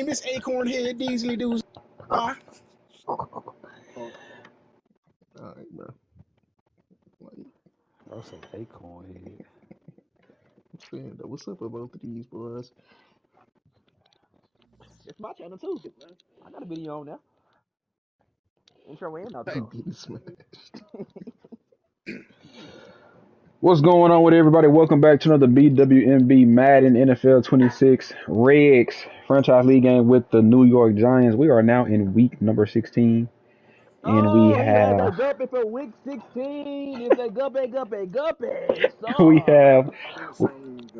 name this acorn head Deasley dudes. All right, bro. I'll say acorn head. I'm saying that. What's up with both of these boys? It's my channel too. I got a video on there. Intro and outro. Keep getting smashed. What's going on with everybody? Welcome back to another BWMB Madden NFL 26 Regs franchise league game with the New York Giants. We are now in week number 16. And we Oh, he had have that guppy for week 16. It's a guppy.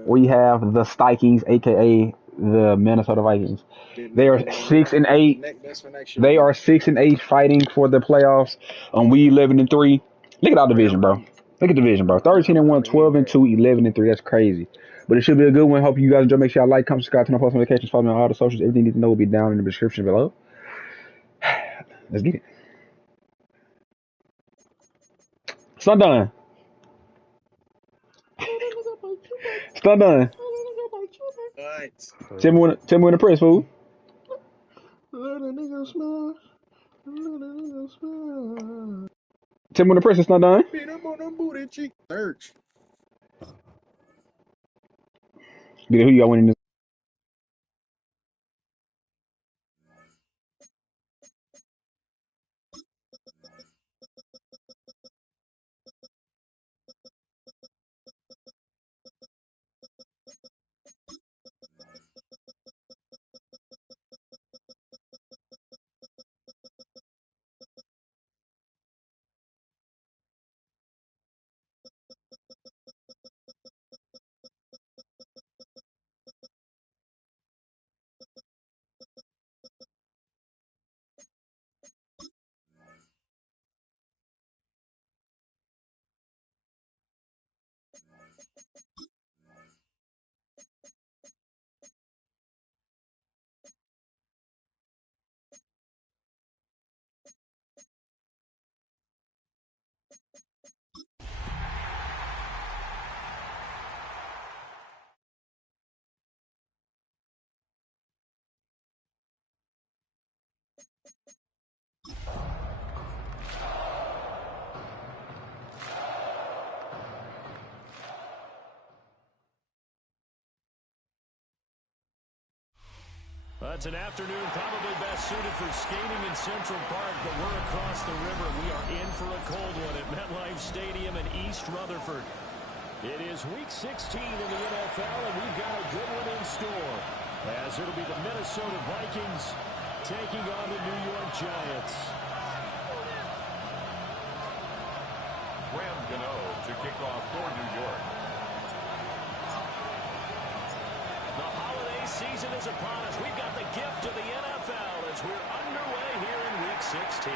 we have the Stikings, aka the Minnesota Vikings. They are 6-8. They are 6-8 fighting for the playoffs. We 11-3. Look at our division, bro. Look at the division, bro. 13-1, 12-2, 11-3. That's crazy. But it should be a good one. Hope you guys enjoy. Make sure y'all like, comment, subscribe, turn on post notifications, follow me on all the socials. Everything you need to know will be down in the description below. Let's get it. It's not done. It's not done. Tell me when to press, fool. Let a nigga smash. Let a nigga smash. Tell me when to press. It's not done. Search. Get it, who you got winning this? It's an afternoon probably best suited for skating in Central Park, but we're across the river. We are in for a cold one at MetLife Stadium in East Rutherford. It is week 16 in the NFL, and we've got a good one in store, as it'll be the Minnesota Vikings taking on the New York Giants. Graham Gano to kick off for New York. The holiday season is upon us. We've got the gift of the NFL as we're underway here in week 16.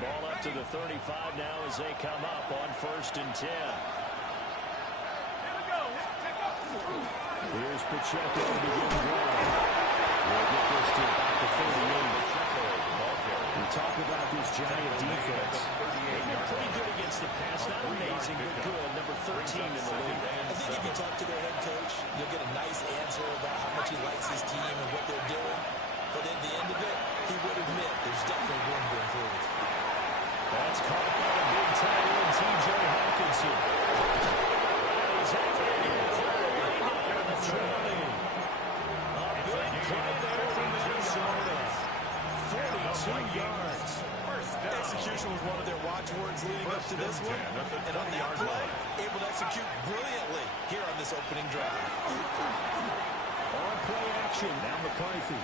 Ball up to the 35 now as they come up on 1st and 10. Here's Pacheco to begin drive. We'll get this to about the 38. We talk about this Giant defense. They've been pretty good against the pass. Not amazing, but good. Number 13 in the league. I think if you talk to their head coach, you'll get a nice answer about how much he likes his team and what they're doing. But at the end of it, he would admit there's definitely room to improve. That's caught by the big tight end, T.J. Hawkinson. He's after it. A big play there from Minnesota. 42 yards. Execution was one of their watchwords leading up to this one. And on that play, able to execute brilliantly here on this opening drive. On play action. Now McCarthy.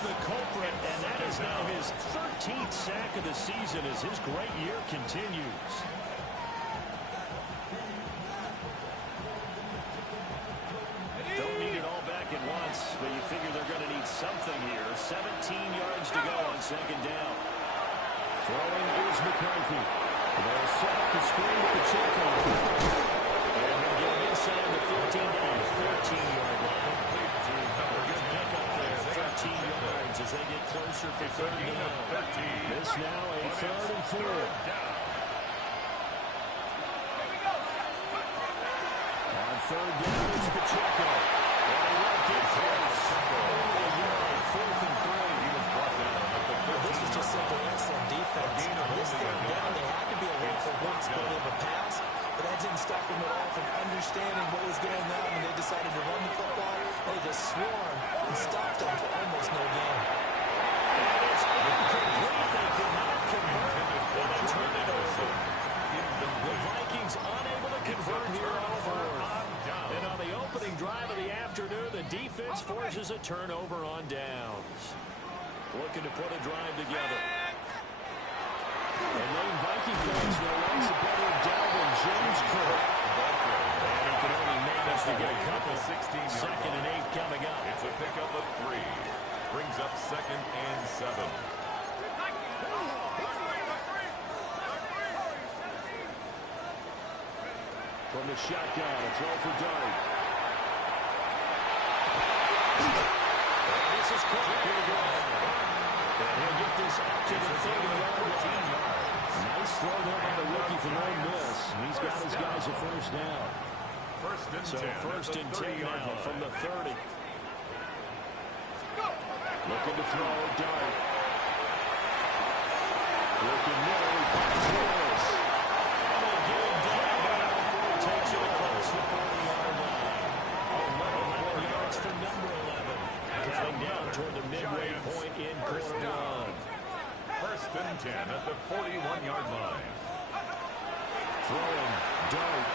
The culprit, and that is now his 13th sack of the season as his great year continues. Don't need it all back at once, but you figure they're going to need something here. 17 yards to go second down. Throwing is McCarthy. They'll set up the screen with Pacheco. And he'll get inside the 15 down to 13-yard line. Good pick up there, 13 yards as they get closer for third down. This now a 3rd and 4. On 3rd down is Pacheco. And he won't get close. Only a yard, 4th and 3. He was brought down. This is just simply excellent defense. On this 3rd down, they had to be a little for once, but of a pass. But that didn't stop them at all from understanding what was going on, and they decided to run the football. They just swarmed and stopped them for almost no gain. It's incomplete. They could not convert, and they turned it over. The Vikings unable to convert here on 4th. And on the opening drive of the afternoon, the defense forces a turnover on downs. Looking to put a drive together. And lane Viking fans know likes the better of Dalvin James Cook. And he can only manage to get a couple. 2nd and 8 coming up. It's a pickup of 3. Brings up 2nd and 7. From the shotgun, a throw for Dart. And this is Cook. Here we go. And he'll get this up to the 30-yard line. Nice throw there by the rookie from Ole Miss. He's got his guys a 1st down. So 1st and 10 now from the 30. Looking to throw, Dart. Looking middle, he finds Willis. And they get him down before he takes it across the 40-yard line. 11 yards for number 11. Counting down toward the midway point in quarter 1. 1st and 10 at the 41-yard line. Throwing, Dart.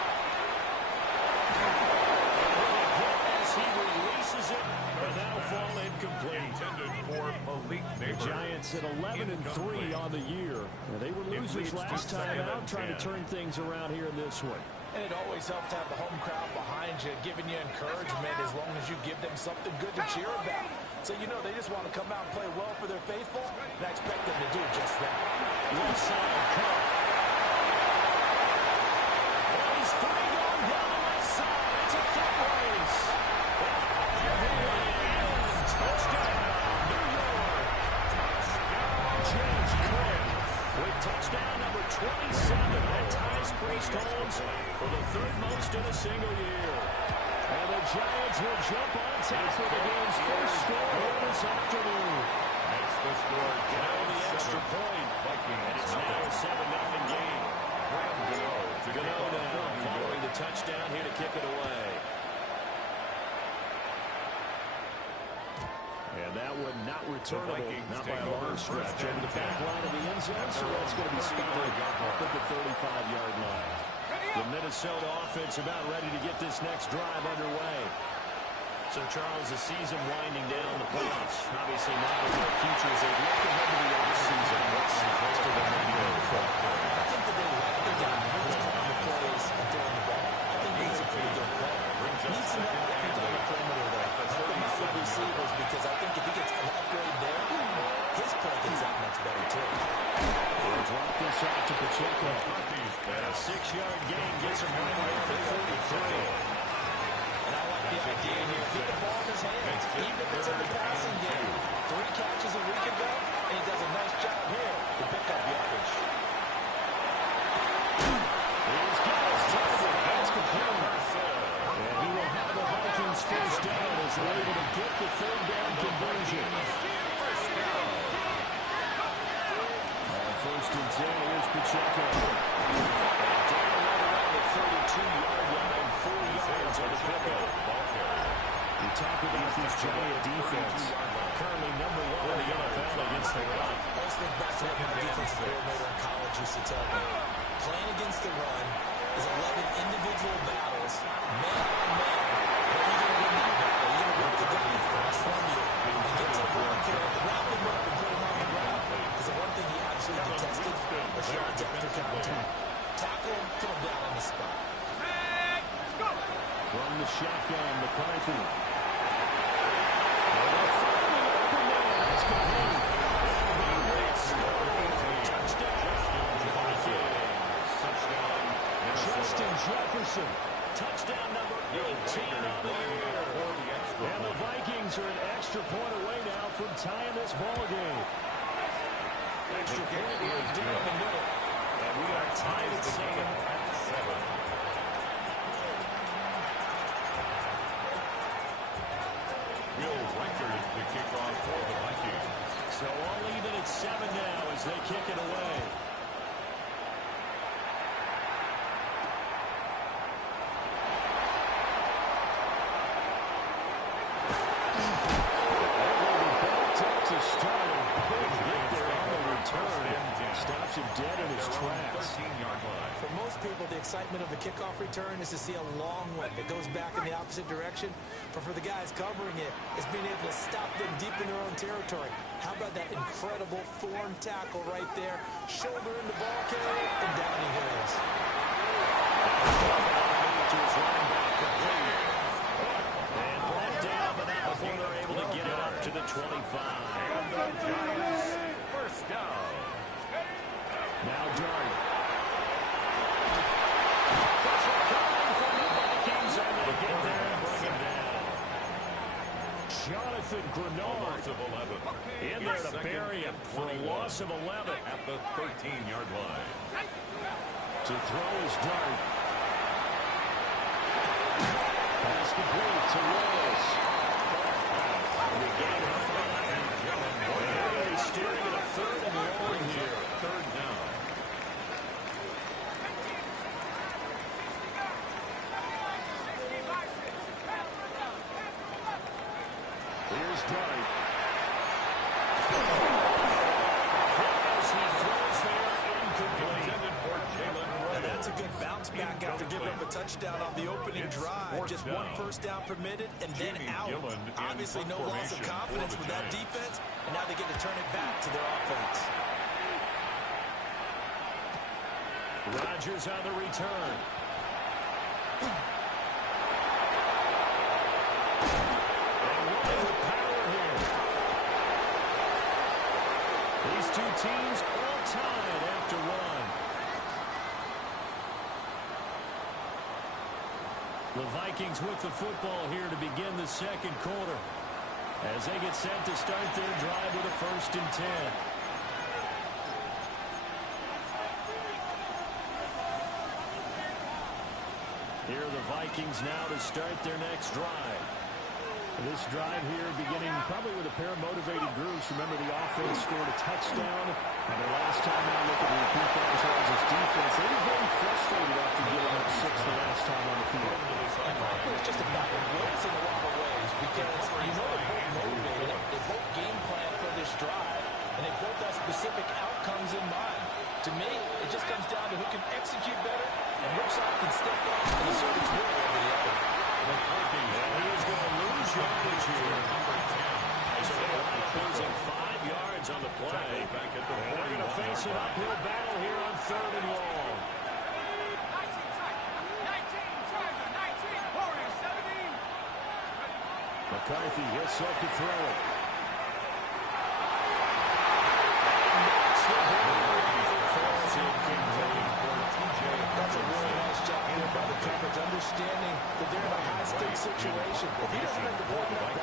As he releases it, but that'll fall incomplete. Intended for Malik Neighbor. The Giants at 11-3 on the year. They were losers last time out, trying to turn things around here in this one. And it always helps to have the home crowd behind you, giving you encouragement as long as you give them something good to cheer about. So, you know, they just want to come out and play well for their faithful, and I expect them to do just that. Left side, Cook. And he's free going down the left side. It's a foot race. Touchdown, New York. James Cook with touchdown number 27. That ties Priest Holmes for the 3rd most in a single year. And the Giants will jump on top of the game's first score here this afternoon. Makes the score Down the extra point. Vikings. And it's now a 7-0 game. Gano now following the touchdown here to kick it away. And that one not returnable, not by a long stretch. Over the back line of the end zone, so that's going to be spotted up at the 35-yard line. The Minnesota offense about ready to get this next drive underway. So, Charles, the season winding down, the playoffs obviously not with their futures. They look ahead to the offseason. What's the best of them for? I think that they like the guy who's calling the plays and throwing the ball. I think he's a pretty good player. Needs some help on the perimeter, though. Helping out with receivers, because I think if he gets an upgrade there, his play gets that much better, too. They'll drop this off to Pacheco. And a 6-yard gain gets him right away for 43. And I like the idea here. Get the ball in his hands, even if it's in the passing game. 3 catches a week ago, and he does a nice job here to pick up yardage. He's got his target. That's complete. And he will have the Vikings first down as they're able to get the 3rd down conversion. First and 10, here's Pacheco. Down right around the 32-yard line, 4 yards on the pickup. We talk about this Giant defense. Currently number 1 in the NFL against the run. Let's think back to what my defensive coordinator in college used to tell me. Playing against the run is 11 individual battles, man on man. But you're going to win that battle. You're going to rip the guy from you and get to the ball carrier, wrap him up and put him on the ground. Because the one thing he absolutely detested was yards after contact. Tackle him, put him down on the spot. From the shotgun, McCarthy. Wilson. Touchdown number 18 on the year. And the Vikings are an extra point away now from tying this ball game. Extra point right down the middle. And we are tied at 7. Will Reichard is the kickoff for the Vikings. So all even at 7 now as they kick it away. To start a big hit there on the return. Stops him dead in his tracks. 13-yard line. For most people, the excitement of the kickoff return is to see a long one that goes back in the opposite direction. But for the guys covering it, it's being able to stop them deep in their own territory. How about that incredible form tackle right there? Shoulder in the ball carrier, and down he goes. To his running back complete. And brought down, but not before they're able to get it up to the 25. And the Giants first down. Now Dart. Pressure coming from the Vikings, and they get there and bring him down. Jonathan Grenard in there to bury him for a loss of 11. At the 13-yard line. To throw his Dart. Pass complete to Rose. We gain 5. He's steering at a 3rd and long here. 3rd down. Here's Dart. As he throws there, incomplete. And that's a good bounce back after giving up a touchdown on the opening drive. Just one first down permitted and then out. Obviously no loss of confidence with that defense, and now they get to turn it back to their offense. Rodgers on the return. And running with power here. These two teams all tied after one. The Vikings with the football here to begin the second quarter as they get set to start their drive with a 1st and 10. Here are the Vikings now to start their next drive. This drive here beginning probably with a pair of motivated groups. Remember, the offense scored a touchdown, and the last time I look at the repeat that as well as his defense, they were very frustrated after giving up 6 the last time on the field. And frankly, it's just about wills in a lot of ways because you know they're both motivated. They both game plan for this drive, and they both have specific outcomes in mind. To me, it just comes down to who can execute better and which side can step up and assert its will over the other. And he is going to lose yardage here. So they're losing 5 yards on the play. And they're going to face an uphill battle here on 3rd and long. McCarthy, he'll set to throw it. That's a really nice job here by the coverage, understanding that they're in a high-stakes situation. If he doesn't bring the ball back,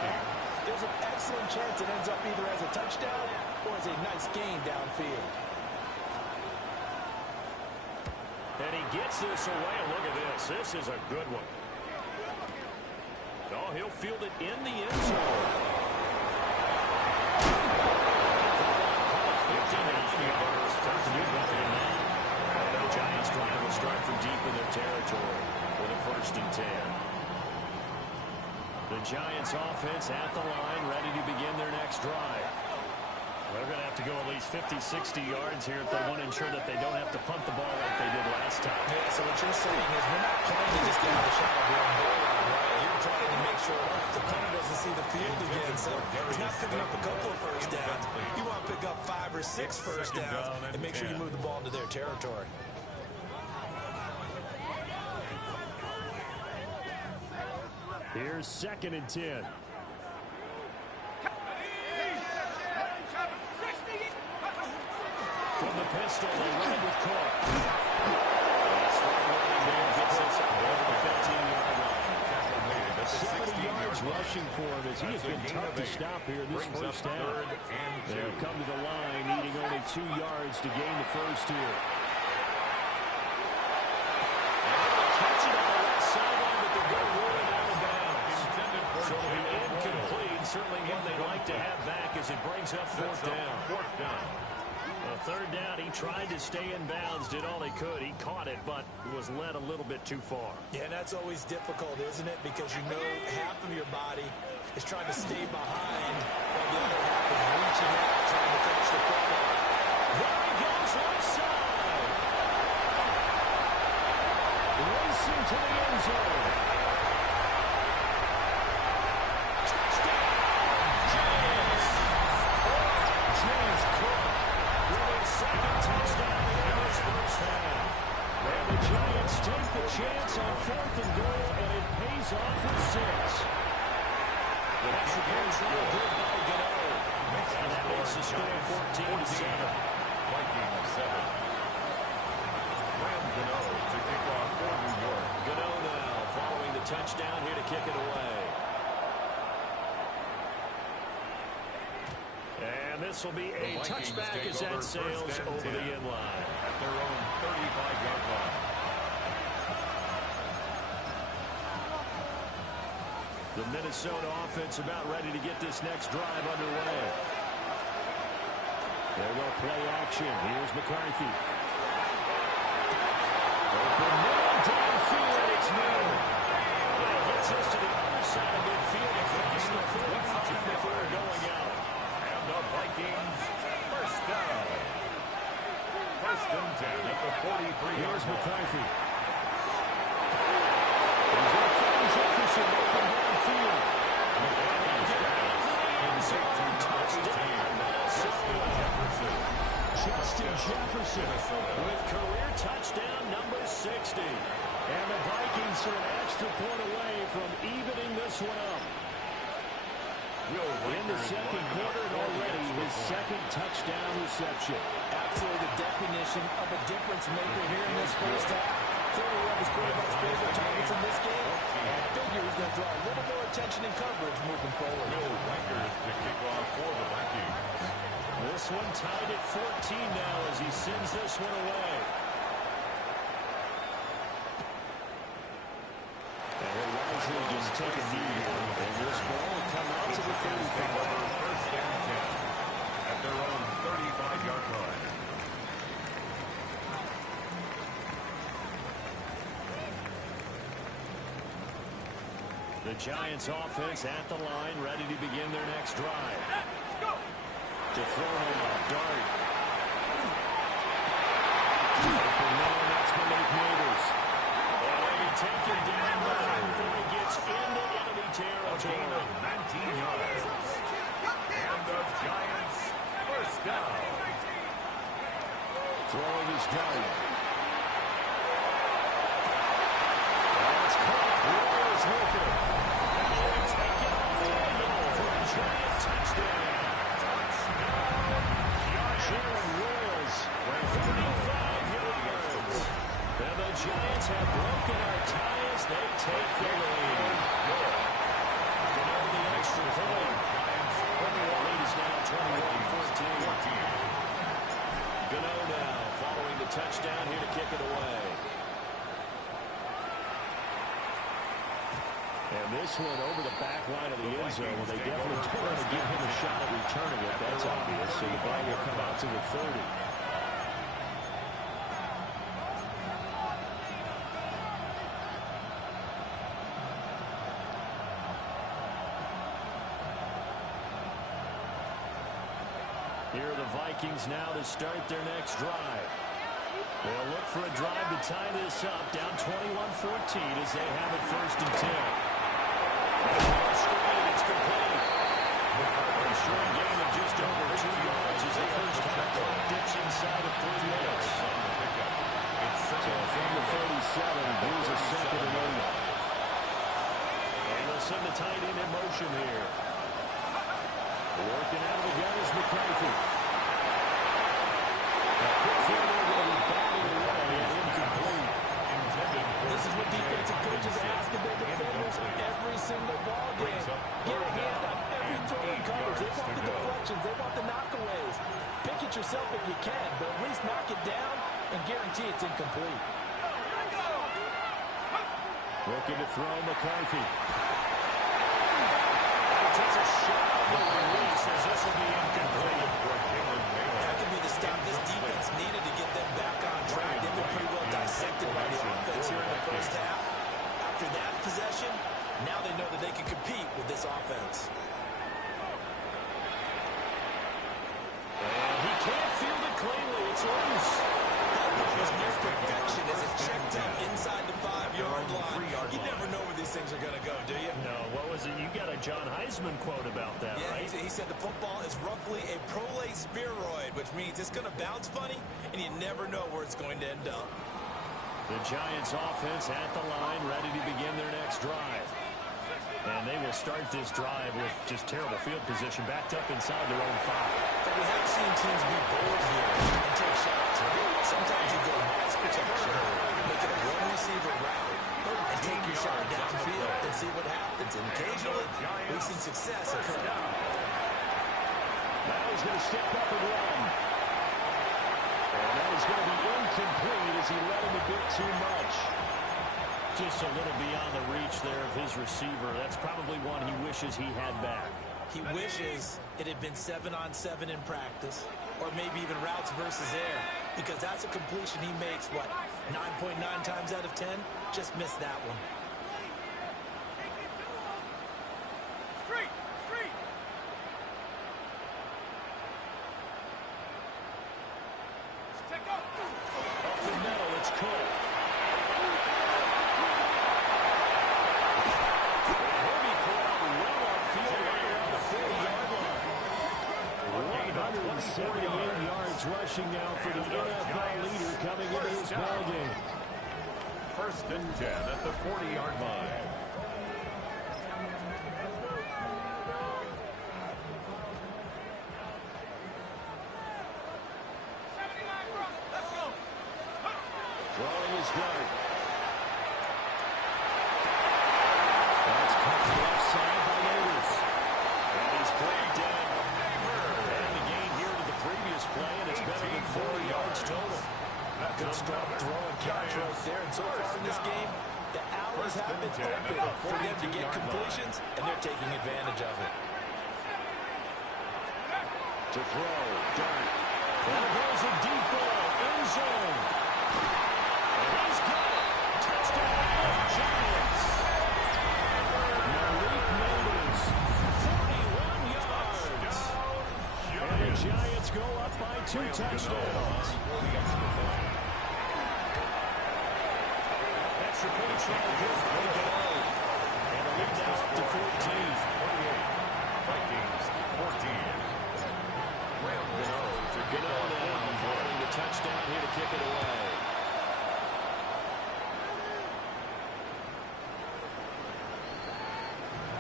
there's an excellent chance it ends up either as a touchdown or as a nice gain downfield. And he gets this away. Look at this. This is a good one. Oh, he'll field it in the end zone. 15 yards. Tough to do nothing in that. And the Giants drive will start from deep in their territory with a 1st and 10. The Giants offense at the line, ready to begin their next drive. They're going to have to go at least 50, 60 yards here if they want to ensure that they don't have to punt the ball like they did last time. Yeah, so what you're saying is we're not playing to just get out of shot of your goal line, right? You're trying to make sure the punter doesn't see the field again, so he's not picking up a couple of first downs. You want to pick up 5 or 6 first downs and make sure you move the ball into their territory. Here's 2nd and 10. From the pistol, they run it with Cook. That's right, running there, gets us a 70 yards rushing for him as he has been tough to stop here this first half. They'll come to the line, needing only 2 yards to gain the first here. Catch it on the left sideline, but they're going to roll it out of bounds. So it'll be incomplete. Certainly one they'd like to have back as it brings up fourth down. Third down, he tried to stay in bounds, did all he could. He caught it, but was led a little bit too far. Yeah, and that's always difficult, isn't it? Because you know half of your body is trying to stay behind, while the other half is reaching out, trying to catch the football. There he goes, left side. Racing to the end zone. Second touchdown in this first half. And the Giants take the chance on 4th and goal, and it pays off with 6. The extra point try good by Gano. And that makes the score 14-7. Vikings 7. Graham Gano to kick off for New York. Gano now following the touchdown here to kick it away. And this will be a touchback as that sails over the end line. At their own 35-yard line. The Minnesota offense about ready to get this next drive underway. There will play action. Here's McCarthy. Open middle downfield. It's new. That gets us to the other side of midfield across the 45 before going out. The Vikings first down. First and 10 at the 43-yard Here's line. McCarthy. He's going to find Jefferson open downfield. Justin Jefferson with career touchdown number 60. And the Vikings are an extra point away from evening this one up. In the second quarter, and already his second touchdown reception. Absolutely the definition of a difference maker here in this first half. Clearly one of his quarterback's favorite targets in this game. And I figure he's going to draw a little more attention and coverage moving forward. Will Wankers to kick off for the Vikings. This one tied at 14 now as he sends this one away. And he'll wisely just take a knee here. And this ball will come out to the 35. First and 10 at their own 35-yard line. The Giants offense at the line, ready to begin their next drive. To throw now, Dart. Open middle, that's Malik Neighbors. And he taken down before he gets into enemy territory. A gain of 19 yards. And the Giants first down. Throwing his Dart. That's caught. Royals with it. And they take it all the way for a Giant touchdown. Jalen Royals, 45 yards. And the Giants have broken our ties. They take the lead. Gano the extra point. The lead is now 21-14. Gano now following the touchdown here to kick it away. And this one over the back line of the end zone. Well, they definitely don't want to give him a shot at returning it. That's obvious. So the ball will come out to the 30. Here are the Vikings now to start their next drive. They'll look for a drive to tie this up, down 21-14 as they have it first and 10. It's complete. A short gain of just over 2 yards as the first half clock dips inside of 3 minutes. So from the 37, here's a second and 8. And they'll send the tight end in motion here. Working out of the gun is McCarthy. A quick field goal will be batted away and incomplete. This is what defensive coaches ask of their defenders every single it yourself if you can, but at least knock it down and guarantee it's incomplete. Looking to throw McCarthy. He takes a shot on the release as this will be incomplete. That could be the stop this defense needed to get them back on track. They've been pretty well dissected by the offense here in the first half. After that possession, now they know that they can compete with this offense. And he can't field it cleanly. It's loose. That ball was near perfection as it checked up inside the 5-yard line. You never know where these things are going to go, do you? No, what was it? You got a John Heisman quote about that, yeah, right? He said the football is roughly a prolate spheroid, which means it's going to bounce funny, and you never know where it's going to end up. The Giants offense at the line, ready to begin their next drive. And they will start this drive with just terrible field position, backed up inside their own 5. But we have seen teams be bold here and take shots. Sometimes you go max protection, make it a one-receiver route, and take your shot downfield and see what happens. And occasionally, we've seen success occur. Now he's going to step up and run. And that is going to be incomplete as he let him a bit too much. Just a little beyond the reach there of his receiver. That's probably one he wishes he had back. He wishes it had been 7-on-7 in practice, or maybe even routes versus air, because that's a completion he makes, what, 9.9 times out of 10? Just missed that one. Up the middle, it's Cook. Herbie Cole well upfield right around the 40-yard line. 178 yards rushing now for the NFL leader coming into his ballgame. First and 10 at the 40-yard line. Throwing his dart. That's caught left side by Neighbors. And he's played down. And the gain here to the previous play, and it's better than 40 yards total. Good strong throw and catch right there. And so far in this game, the hours have been open for them to get completions, and they're taking advantage of it. To throw, dart. There goes a deep ball, end zone. And he's got it. Touchdown, Giants. Malik Neighbors, 41 yards. And the Giants go up by 2 touchdowns. Extra point try here. And the lead now up to 14. 48. Vikings 14. Gano to get on following the touchdown here to kick it away.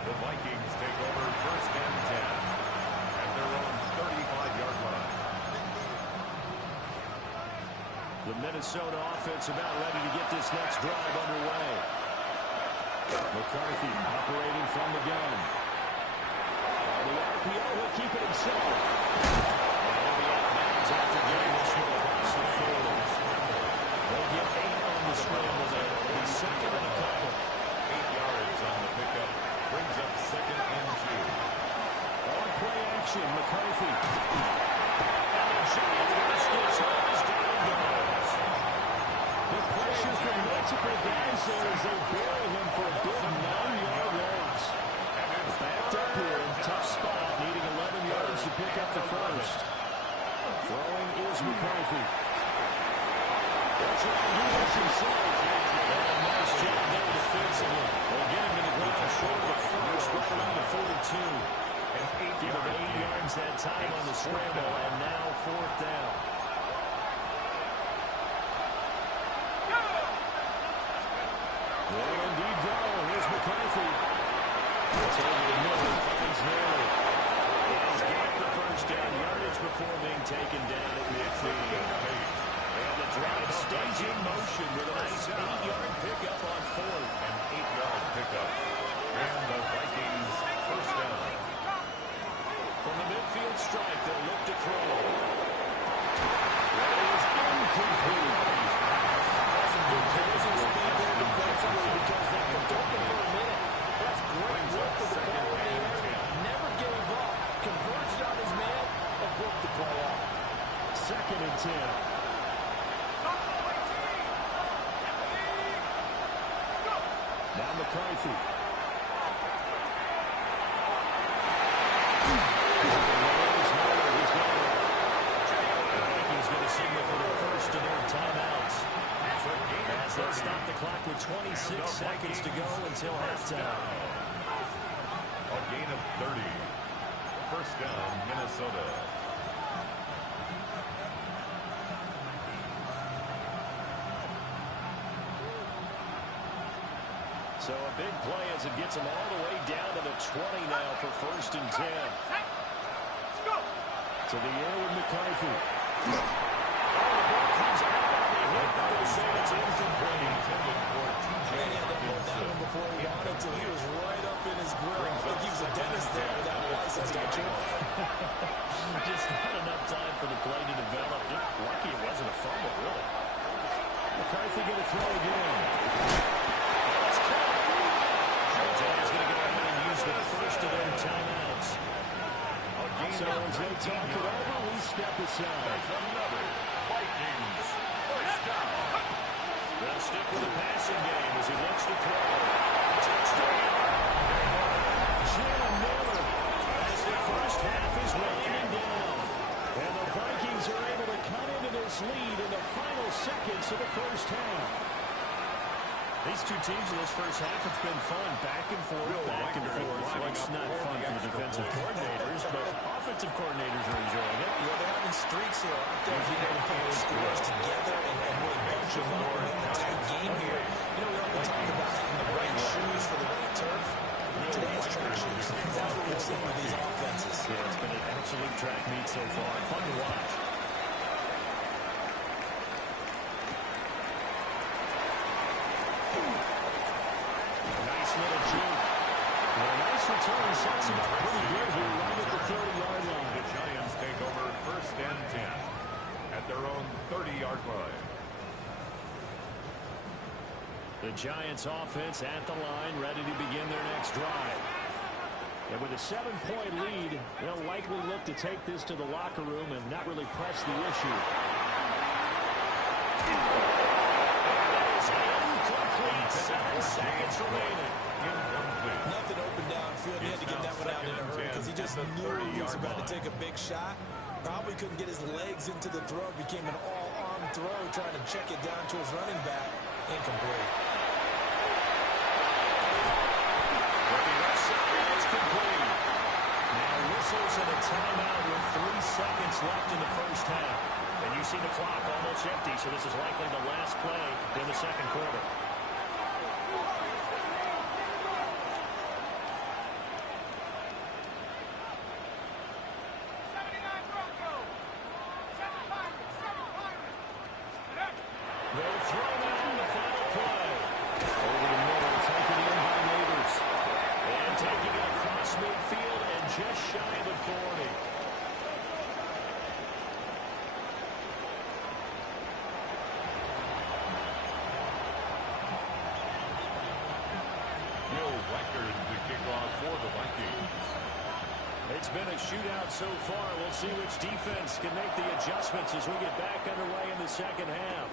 The Vikings take over first and 10 at their own 35-yard line. The Minnesota offense about ready to get this next drive underway. McCarthy operating from the gun. On the RPO, he'll keep it himself. And the outbounds after getting this one across the field. They'll get 8 on the scramble there. He's second and a couple. 8 yards on the pickup. Brings up second and 2. On play action, McCarthy. And the Giants gets home as down goes. The pressure from multiple guys there as they bury him for a big 9-yard loss. Backed up here, tough spot, needing 11 yards to pick up the first. Throwing is McCarthy. That's right, he hits himself. And a nice job there defensively. They get him to the ground short of the first, right around the 42. And 8 Give him 8 yards that time on the scramble, and now 4th down. Will indeed go. Here's McCarthy. It's over the middle, finds Naylor. He's got the first down yardage before being taken down at midfield. And the drive stays in motion with a nice 8-yard pickup on 4th. An 8-yard pickup. And the Vikings first down. From the midfield strike, they'll look to throw. 2nd and 10. Now McCarthy. He's going to signal for the first of their timeouts. As they'll stop the clock with 26 seconds to go until halftime. A gain of 30. First down, Minnesota. So a big play as it gets them all the way down to the 20 now for 1st and 10. To the air with McCarthy. Oh, the ball comes out on the hit, but they say it's incomplete. Intended for TJ. He had that ball down before he wanted to. He was right up in his grill. I think he was a dentist there without a license, don't you? Just not enough time for the play to develop. Just lucky it wasn't a fumble, really. McCarthy going to throw again. That's caught. The Giants going to go ahead and use the first of their timeouts. So as they talk it over, we step aside. There's another Vikings first down. They'll stick with the passing game as he looks to throw. Touchdown. Jalen Miller as the first half is winding down. And the Vikings are able to cut into this lead in the final seconds of the first half. These two teams in this first half, it's been fun. Back and forth, back and forth. It's not fun for the defensive coordinators, but offensive coordinators are enjoying it. Yeah, they're having streaks here, aren't they? Being able to put those scores together and really bunch them up in a tight game here. You know, we often talk about having the right shoes for the right turf. Today's track shoes. That's what we've seen with these offenses. Yeah, it's been an absolute track meet so far. Fun to watch. Nice little juke. And a nice return. Sets him up pretty good here right at the 30-yard line. The Giants take over 1st and 10 at their own 30-yard line. The Giants offense at the line, ready to begin their next drive. And with a 7-point lead, they'll likely look to take this to the locker room and not really press the issue. Incomplete. 7 seconds remaining. Incomplete. Nothing open downfield. He had to get that one out in a hurry because he just knew he was about to take a big shot. Probably couldn't get his legs into the throw. Became an all-arm throw, trying to check it down to his running back. Incomplete. It's complete. Now whistles and a timeout with 3 seconds left in the first half. And you see the clock almost empty, so this is likely the last play in the second quarter. They'll throw that on the final play. Over the middle, taken in by Neighbors. And taking it across midfield and just shy of the 40. Will Weckert to kick off for the Vikings. It's been a shootout so far. We'll see which defense can make the adjustments as we get back underway in the second half.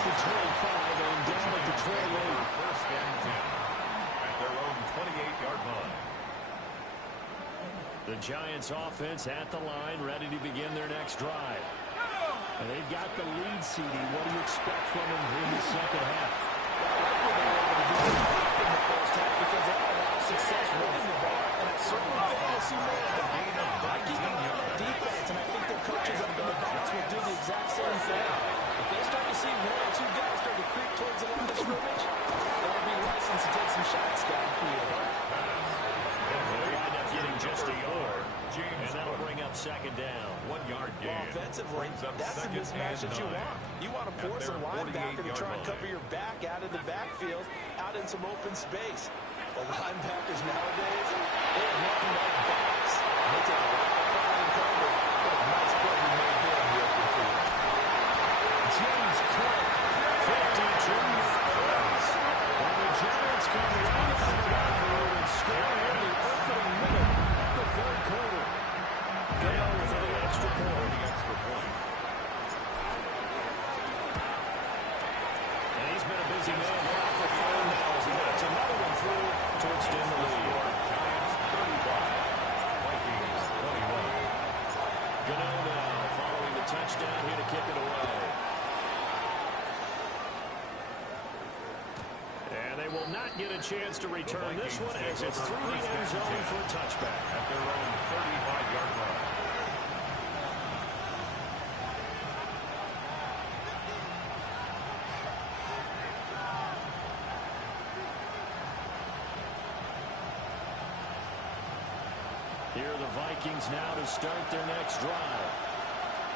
The 25 and down at the 28. 1st and 10 at their own 28-yard line. The Giants offense at the line, ready to begin their next drive. And they've got the lead, CD. What do you expect from them in the second half? In the first half because they had a lot of success running the ball. And I certainly think we'll see more of that. Keep an eye on that defense, and I think their coaches up in the box will do the exact same thing. If they start to see 1 or 2 guys start to creep towards the line of scrimmage, they'll be licensed to take some shots downfield. They'll wind up getting just a yard. And that'll bring up second down. 1-yard gain. Well, offensively, that's the mismatch that you want. You want to force a linebacker to try and cover your back out of the backfield, out in some open space. The linebackers nowadays, they have nothing like backs. They take a lot of pride in cover. What a nice play he made there in the open field. James Cook, 52 yards. And the Giants come right out of the locker room chance to return this one as it's through the end zone for a touchback. At their own 35-yard line. Here are the Vikings now to start their next drive.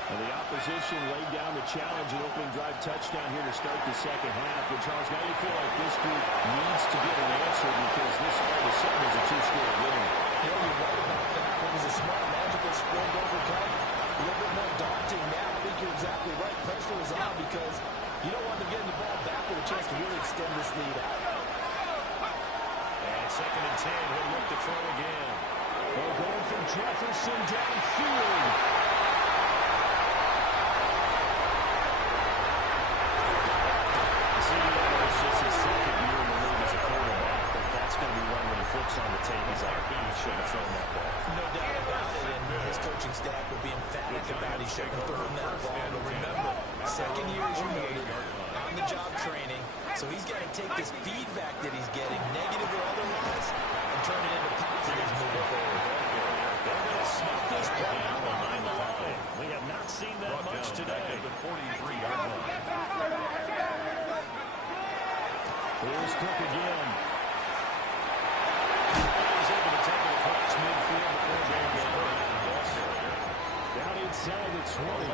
And the opposition laid down the challenge and opening drive touchdown here to start the second half. And Charles, now you feel like this group needs to get an answer because this all of a sudden is a two-score game. Yeah, you're right about that. It was a smart, logical spread to overcome. A little bit more daunting now. I think you're exactly right. Pressure is on because you don't want them getting the ball back with a chance to really extend this lead out. And 2nd and 10, he'll look to throw again. They're going from Jefferson downfield. Flips on the tape. He's like, he should have thrown that ball. No doubt about it. And his coaching staff will be emphatic about he shouldn't have thrown that ball. But remember, second year, as you noted, on-the-job training. So he's got to take this feedback that he's getting, negative or otherwise, and turn it into positives moving forward. They're going to sneak this play out behind the line. We have not seen that much today. The 43-yard line. Here's Cook again. Down inside the 20.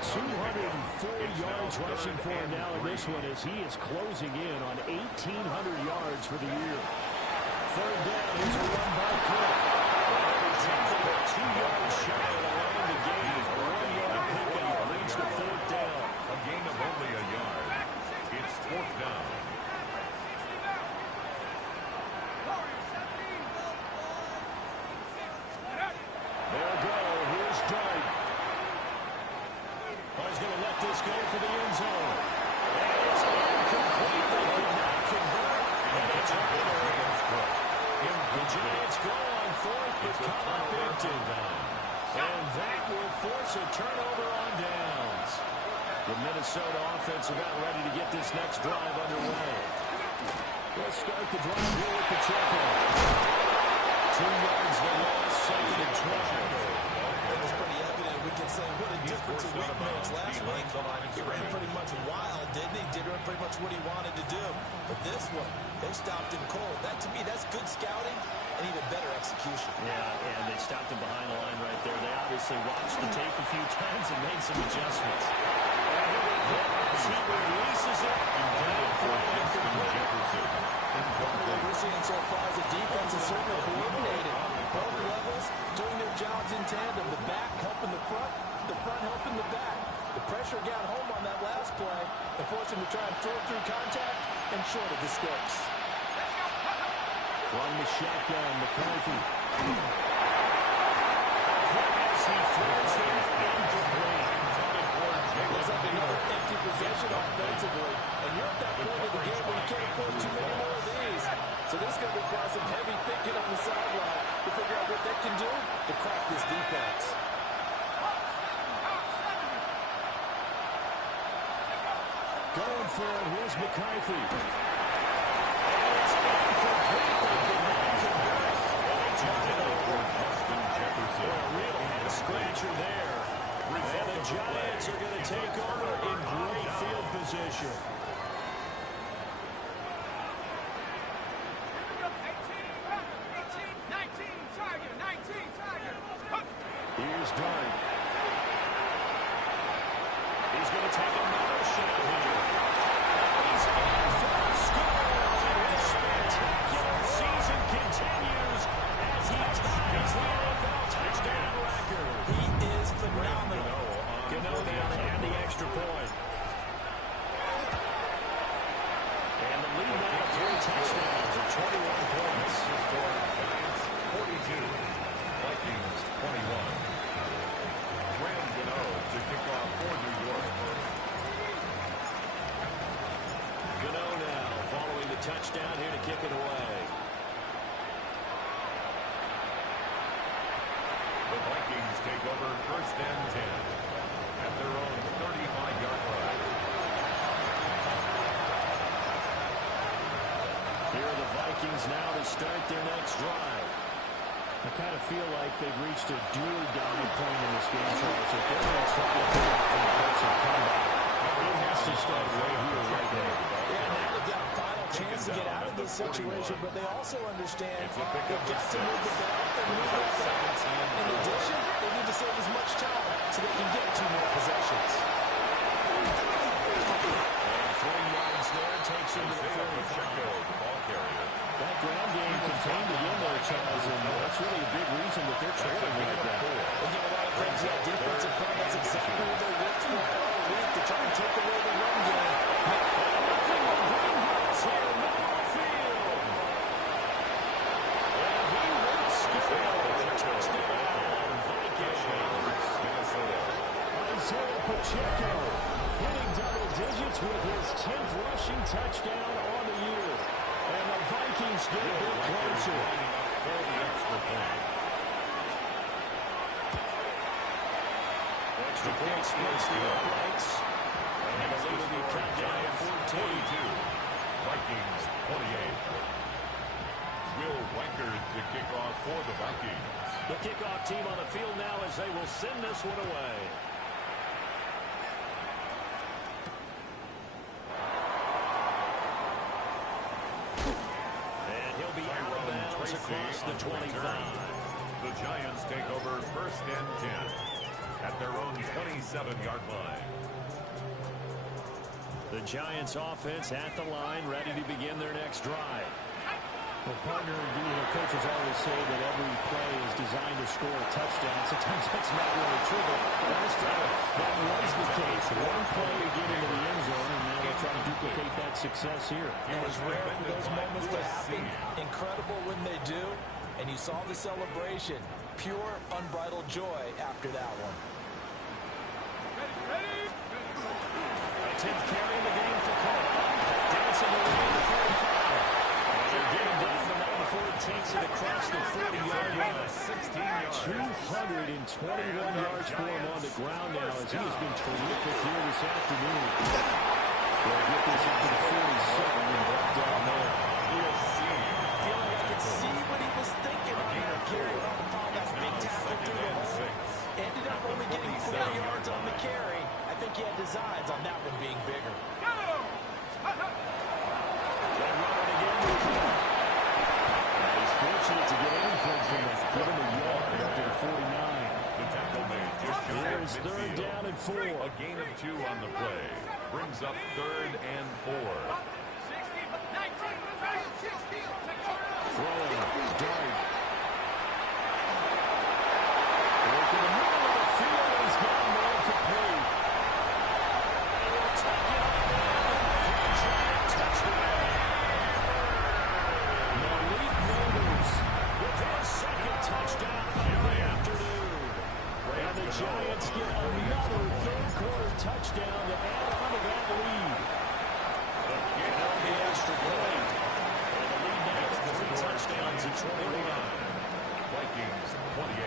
204 yards rushing for him now in this one as he is closing in on 1,800 yards for the year. 3rd down, here's a run by Cook. About 2 yards shy of the line of the game. 1-yard pickup leads to 4th down. A gain of only a yard. It's 4th down. He's going to let this go for the end zone. And it's incomplete. They could not convert. And it's the Giants go on 4th, but come up empty. And that will force a turnover on downs. The Minnesota offense about ready to get this next drive underway. Let's start the drive here with the check-in. 2 yards the loss, 2nd and 12. It was pretty evident. We can say what a difference a week makes. Last week, he ran pretty much wild, didn't he? Did pretty much what he wanted to do. But this one, they stopped him cold. That, to me, that's good scouting and even better execution. Yeah, and they stopped him behind the line right there. They obviously watched the tape a few times and made some adjustments. As he releases it, we're seeing so far as the defense is certainly coordinated. Both levels doing their jobs in tandem. The back helping the front helping the back. The pressure got home on that last play and forced him to try and throw through contact and short of the sticks. From the shotgun, McCarthy. As he throws it incomplete. Looks like another empty possession offensively. And you're at that point of the game where you can't afford too many more of these. So this is going to require some heavy thinking on the sideline to figure out what they can do to crack this defense. Going for it, here's McCarthy. And it's incomplete. They could not convert. And they turn it over. A real head-scratcher there. And the Giants are going to take over in great field position. Here's Dart. He's going to take another shot here. He's in for a score. His spectacular season continues as he ties the NFL touchdown record. He is phenomenal. Gano now to add the extra point. And the lead now 3 touchdowns at 21 points. 42. Vikings 21. Graham Gano to kick off for New York. Gano now following the touchdown here to kick it away. The Vikings take over 1st and 10 at their own 35-yard line. Here are the Vikings Vikings now to start their next drive. I kind of feel like they've reached a do-or-die point in this game, Charles. If they're going to try to put up an aggressive comeback, it has to start right here, right now. Yeah, now they've got a final chance to get out of this situation, but they also understand they've got to move the ball and move that ball. In addition, they need to save as much time so they can get 2 more possessions. And 3 yards there takes him to the 45. That ground game contained again there, Charles, and that's really a big reason that they're trailing right now. They give a lot of things to that defensive front. That's exactly what they worked for all week to try and take away the run game. Nothing but Greenhouse here, middle of the field. And he will score the touchdown. Vikings. Isaiah Pacheco hitting double digits with his 10th rushing touchdown on the year. And the Vikings get a bit closer. Extra point splits the uprights. And the lead will be cut down to 14. Vikings 28. Will Reichard to kick off for the Vikings. The kickoff team on the field now as they will send this one away. Across the 25. The Giants take over 1st and 10 at their own 27-yard line. The Giants offense at the line, ready to begin their next drive. Well, partner, coaches always say that every play is designed to score a touchdown. Sometimes that's not really true, but last time that was the case. One play to get into the end zone, and now they're trying to duplicate that success here. It was rare for those moments to happen. Incredible when they do, and you saw the celebration. Pure, unbridled joy after that one. A 10th carry in the game for Cole. Dancing away to 45. They're getting down the line before it takes it across the 40-yard line. 221 yards for him on the ground now as he has been terrific here this afternoon. They'll get this up to the 47 and back down there. Feel like I could see what he was thinking on that carry upon that big tackle through the hole. Ended up only getting 4 yards on the carry. I think he had designs on that one being bigger. He's fortunate to get anything from that. Give him a yard after the 49. The tackle made just Here's 3rd down and 4. A gain of 2 on the play. Brings up 3rd and 4. Throwing, dart. Look in the middle of the field. He's got him all complete. And we'll take it up for a giant touchdown. Malik Neighbors with his 2nd touchdown of the afternoon. And the Giants get another 3rd-quarter touchdown to add on to that lead. Now the extra point. And the lead now is 3 touchdowns at 21. Vikings 28.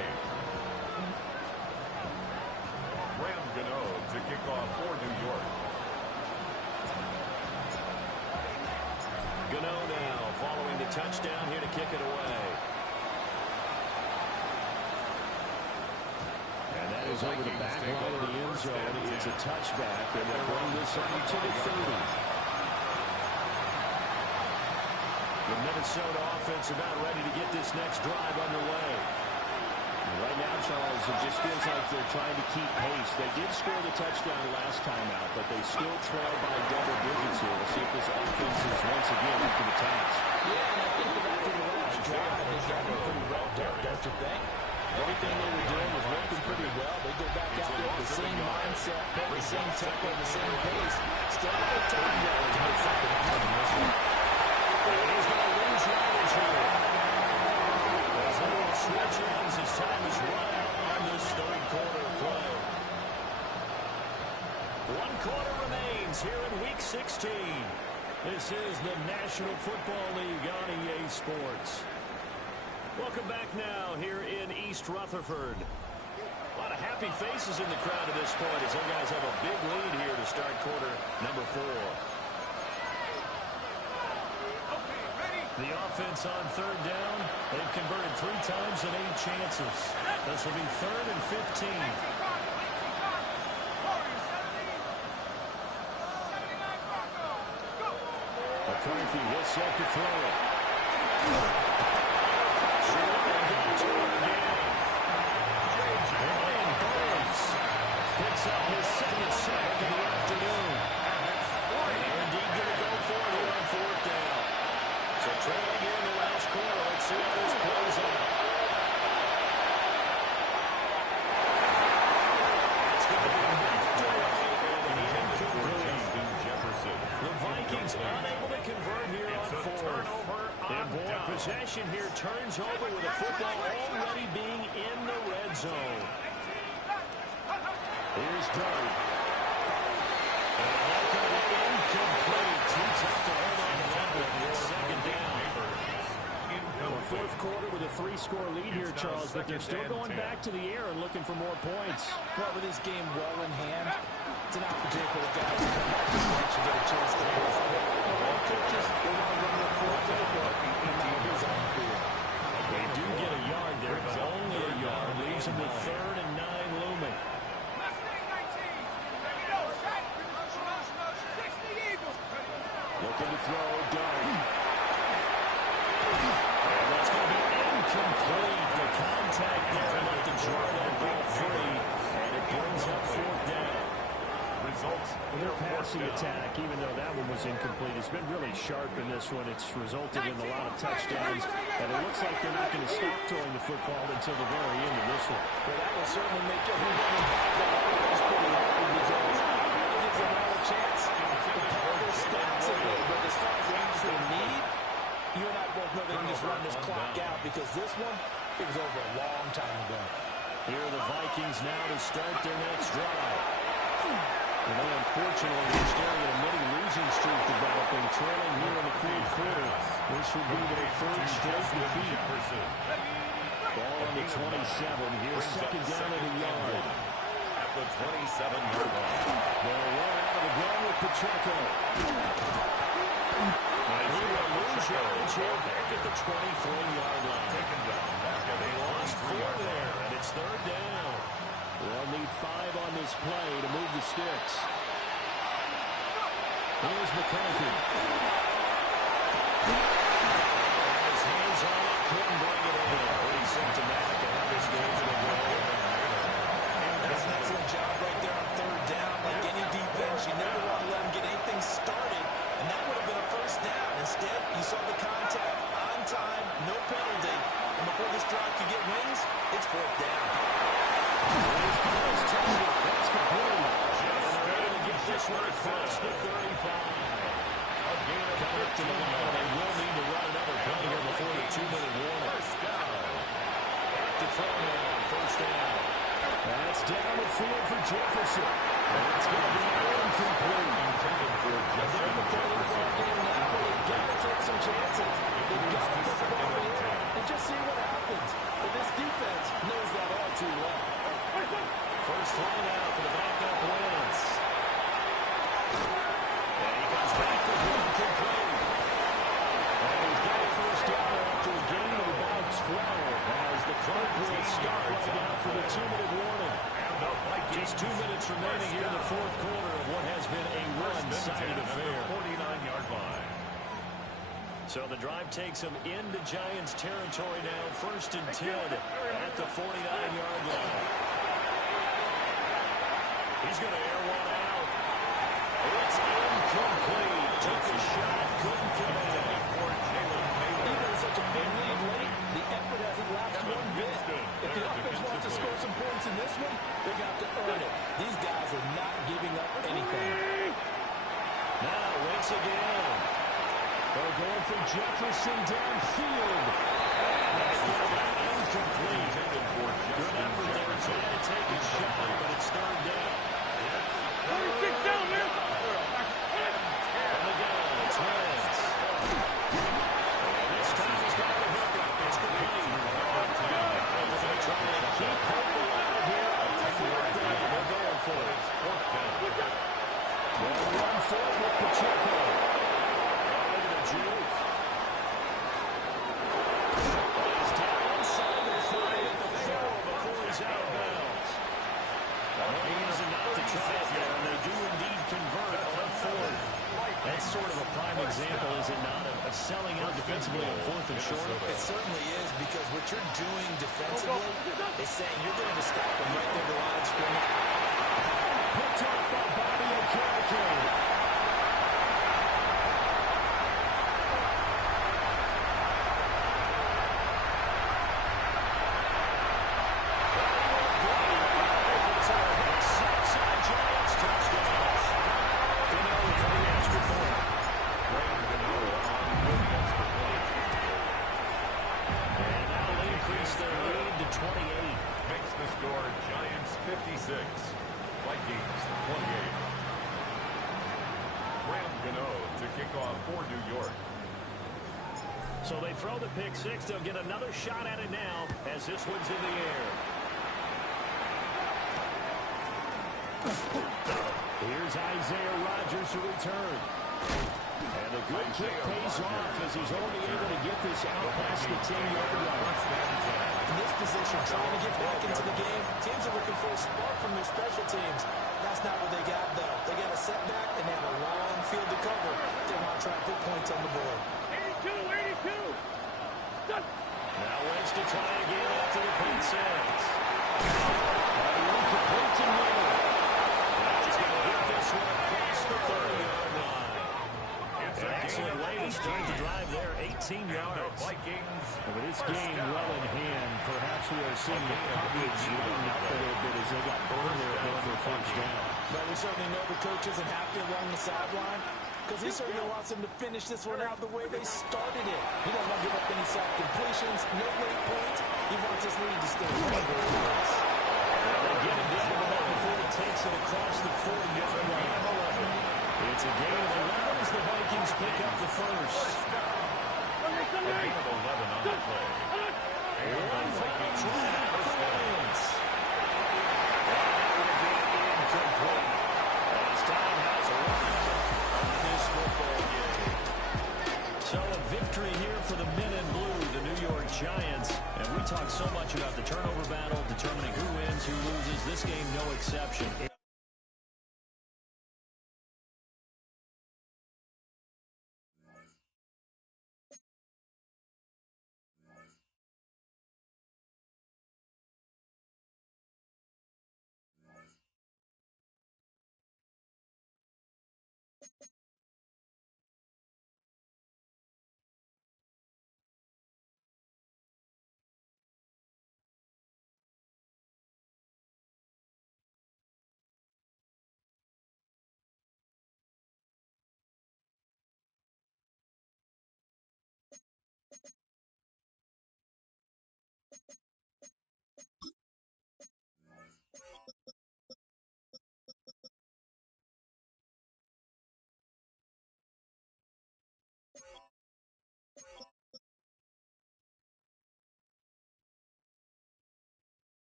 Graham Gano to kick off for New York. Gano now following the touchdown here to kick it away. And that is over the back line of the end zone. It's a touchback, and they'll bring this up to the 30. The Minnesota offense about ready to get this next drive underway. And right now, Charles, it just feels like they're trying to keep pace. They did score the touchdown last time out, but they still trail by double digits here. We'll see if this offense is once again up to the task. Yeah, and I think that after the last drive, they got it pretty revved up, don't you think? Everything they were doing was working pretty well. They go back out there with the same mindset, the same tempo, the same pace. Still a lot of time there to make something happen in this one. And he's going to lose yardage here. As they will switch ends as time is run out on this 3rd quarter play. 1 quarter remains here in Week 16. This is the National Football League on EA Sports. Welcome back now here in East Rutherford. A lot of happy faces in the crowd at this point as our guys have a big lead here to start quarter number 4. Okay, ready? The offense on third down, they've converted 3 times and 8 chances. This will be 3rd and 15. McCarthy will set to throw it. Brian Burns picks up his 2nd sack of the afternoon. They're indeed going to go for it here on 4th down. So trailing here in the last quarter. Let's see how this plays out. It's going to be knocked away and incomplete. Jefferson. The Vikings unable to convert here on 4th. And boy, possession here turns over with the football already being in the red zone. Here's Dart. And that's going to be incomplete. Too tough to hold on to that one. It's 2nd down. The 4th quarter with a 3-score lead here, Charles, but they're still going back to the air and looking for more points. Well, with this game well in hand, it's an opportunity for the guys to come back and actually get a chance to play. All coaches, they want to run their core playbook, no matter who's on the field. They do get a yard there, but only a yard. Leaves them with 3rd and 9 looming. Looking to throw, Dart. And that's going to be incomplete. The contact there enough to draw that ball free, and it brings up 4th down. Their passing attack, even though that one was incomplete, has been really sharp in this one. It's resulted in a lot of touchdowns, and it looks like they're not going to stop throwing the football until the very end of this one. Well, that will certainly make everyone involved in offense pretty happy because it gives them all a chance to pad their stats a little bit. As far as the actual need, you and I both know they can just run this clock out because this one, it was over a long time ago. Here are the Vikings now to start their next drive. And they, unfortunately, are staring at a mini losing streak developing, trailing here in the 4th quarter. This will be their 3rd straight defeat. Ball on the 27. Here's 2nd down at a yard. At the 27-yard line. They'll run out of the gun with Pacheco. And he will lose yardage here back at the 23-yard line. They lost 4 there, and it's 3rd down. They'll need 5 on this play to move the sticks. Here's McCarthy. His hands on it, couldn't bring it in. Pretty symptomatic of how this game's been going. That's an excellent job right there on 3rd down. Like any defense, you never want to let them get anything started, and that would have been a 1st down. Instead, you saw the contact on time, no penalty, and before this drive could get wings, it's 4th down. That's complete. And they're able to get this one across the 35. Coming up to the line, they will need to run another play here before the 2-minute warning. To throw now, 1st down. That's down the field for Jefferson. And it's going to be incomplete. Intended for Jefferson. They've got to take some chances. They've got to put the ball in the air and just see what happens. But this defense knows that all too well. First throw now for the backup Wentz. And he comes back with incomplete. And he's got a 1st down after a gain of about 12 as the clock will start right now for the 2-minute warning. Just 2 minutes remaining here in the 4th quarter of what has been a one-sided affair. 49-yard line. So the drive takes him into Giants territory now. 1st and 10 at the 49-yard line. He's going to air one out. It's incomplete. Took a shot, couldn't connect. Even such a big lead late, the effort hasn't lapsed one bit. If the offense wants to score some points in this one, they're going to have to earn it. These guys are not giving up anything. Now, Wentz again. They're going for Jefferson downfield. That's going to be incomplete. Good effort there. Trying to take a shot, but it's 3rd down. And again, it's Wentz. This time he's got the hooker. It's complete. They're going to try to keep hope alive here on 4th down. They're going for it. They'll run for it with Pacheco. Look at the juke. certainly is, because what you're doing defensively is saying you're going to stop them right there at the line of scrimmage. Picked up by Bobby Okereke. So they throw the pick six. They'll get another shot at it now as this one's in the air. Here's Isaiah Rodgers to return. And a good kick pays off as he's only able to get this out past the 10-yard line. In this position, trying to get back into the game, teams are looking for a spark from their special teams. That's not what they got, though. They got a setback, and they have a long field to cover. They want to try and put points on the board. 82. Now Wentz to try again after the pick six. Complete to Miller. He's going to get this one across the 30-yard line. An excellent way to start the drive there, 18 yards. And with this game well in hand, perhaps we are seeing the coverage lighten up a little bit as they got burned there for a first down. But we certainly know the coach isn't happy along the sideline, because he certainly wants them to finish this one out the way they started it. He doesn't want to give up any sack completions, no late points. He wants his lead to stay right where it is. They get it down to that before he takes it across the 40-yard line. It's a gain of 11 as the Vikings pick up the first. A gain of 11 on the play. And the Vikings have a stance. Incomplete. As time has arrived on this football game. So a victory here for the men in blue, the New York Giants. And we talk so much about the turnover battle, determining who wins, who loses. This game, no exception.